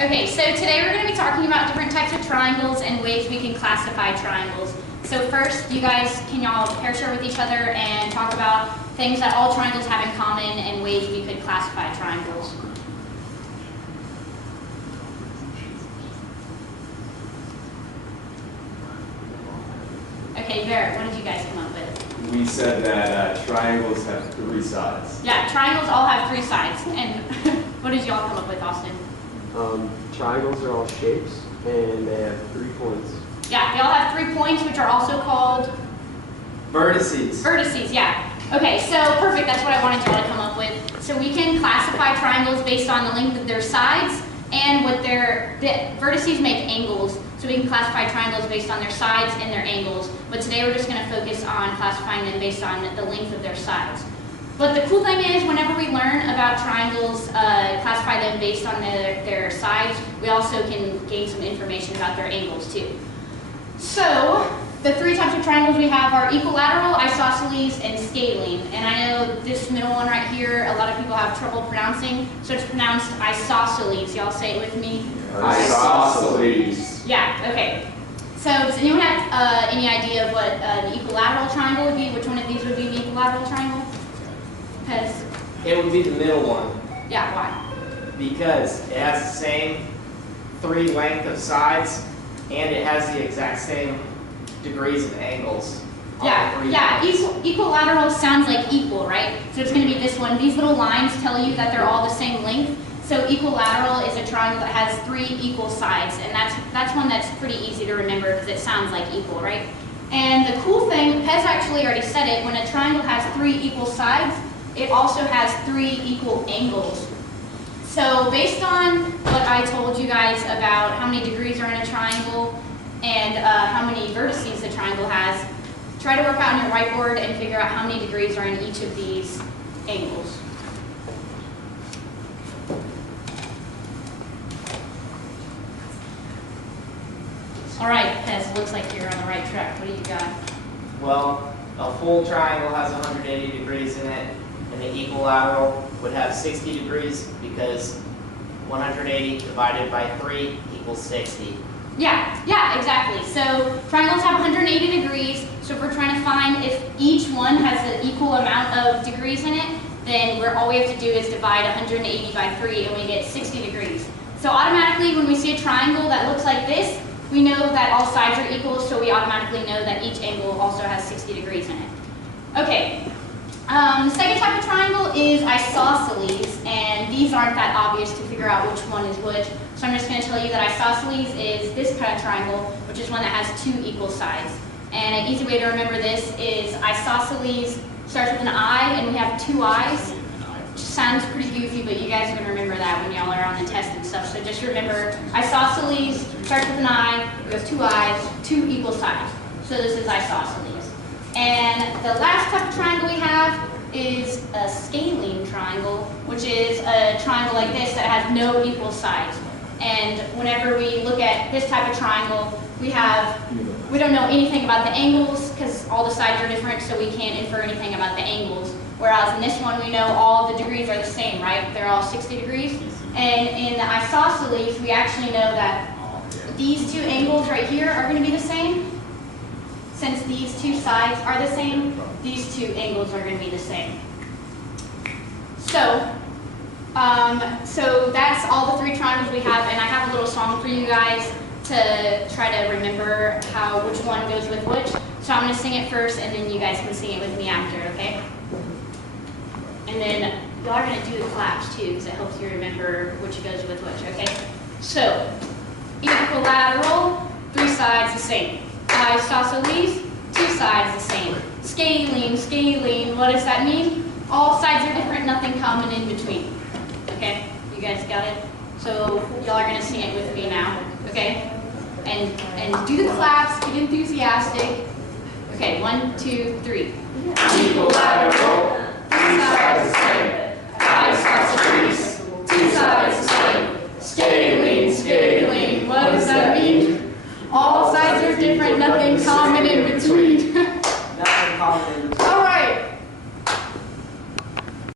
Okay, so today we're going to be talking about different types of triangles and ways we can classify triangles. So first, you guys, can y'all pair share with each other and talk about things that all triangles have in common and ways we could classify triangles? Okay, Barrett, what did you guys come up with? We said that triangles have 3 sides. Yeah, triangles all have 3 sides. And what did y'all come up with, Austin? Triangles are all shapes, and they have 3 points. Yeah, they all have 3 points, which are also called Vertices. vertices, yeah. Okay, so perfect, that's what I wanted y'all to come up with. So we can classify triangles based on the length of their sides and what vertices make angles. So we can classify triangles based on their sides and their angles. But today we're just going to focus on classifying them based on the length of their sides. But the cool thing is, whenever we learn about triangles, classify them based on their sides, we also can gain some information about their angles too. So, the 3 types of triangles we have are equilateral, isosceles, and scalene. And I know this middle one right here, a lot of people have trouble pronouncing, so it's pronounced isosceles. Y'all say it with me? Isosceles. Yeah, okay. So, does anyone have any idea of what an equilateral triangle would be? Which one of these would be an equilateral triangle? Because, It would be the middle one, yeah, why? because it has the same 3 length of sides, and it has the exact same degrees and angles. on the 3 points. Equilateral sounds like equal, right? So it's going to be this one. These little lines tell you that they're all the same length. So equilateral is a triangle that has 3 equal sides, and that's one that's pretty easy to remember because it sounds like equal, right? And the cool thing, Pez actually already said it, when a triangle has 3 equal sides, it also has 3 equal angles. So based on what I told you guys about how many degrees are in a triangle and how many vertices the triangle has, try to work out on your whiteboard and figure out how many degrees are in each of these angles. All right, Pez, looks like you're on the right track. What do you got? Well, a full triangle has 180 degrees in it, and the equilateral would have 60 degrees because 180 divided by 3 equals 60. Yeah, exactly. So triangles have 180 degrees. So if we're trying to find if each one has an equal amount of degrees in it, then all we have to do is divide 180 by 3 and we get 60 degrees. So automatically when we see a triangle that looks like this, we know that all sides are equal, so we automatically know that each angle also has 60 degrees in it. Okay, the second type of triangle is isosceles, and these aren't that obvious to figure out which one is which. So I'm just going to tell you that isosceles is this kind of triangle, which is one that has 2 equal sides. And an easy way to remember this is isosceles starts with an I, and we have 2 I's. Which sounds pretty goofy, but you guys are going to remember that when y'all are on the test and stuff. So just remember, isosceles starts with an I, goes 2 I's, 2 equal sides. So this is isosceles. And the last type of triangle we have is a scalene triangle, which is a triangle like this that has no equal sides. And whenever we look at this type of triangle, we don't know anything about the angles because all the sides are different, so we can't infer anything about the angles. Whereas in this one, we know all the degrees are the same, right? They're all 60 degrees. And in the isosceles, we actually know that these 2 angles right here are going to be the same. Since these 2 sides are the same, these 2 angles are going to be the same. So that's all the 3 triangles we have, and I have a little song for you guys to try to remember which one goes with which. So I'm going to sing it first, and then you guys can sing it with me after, okay? And then y'all are going to do the claps too, because it helps you remember which goes with which, okay? So, equilateral, 3 sides the same. Isosceles, 2 sides the same. Scalene, what does that mean? All sides are different, nothing common in between. Okay, you guys got it? So y'all are gonna sing it with me now, okay? And do the claps, get enthusiastic. Okay, 1, 2, 3. Equilateral, 3 sides the same.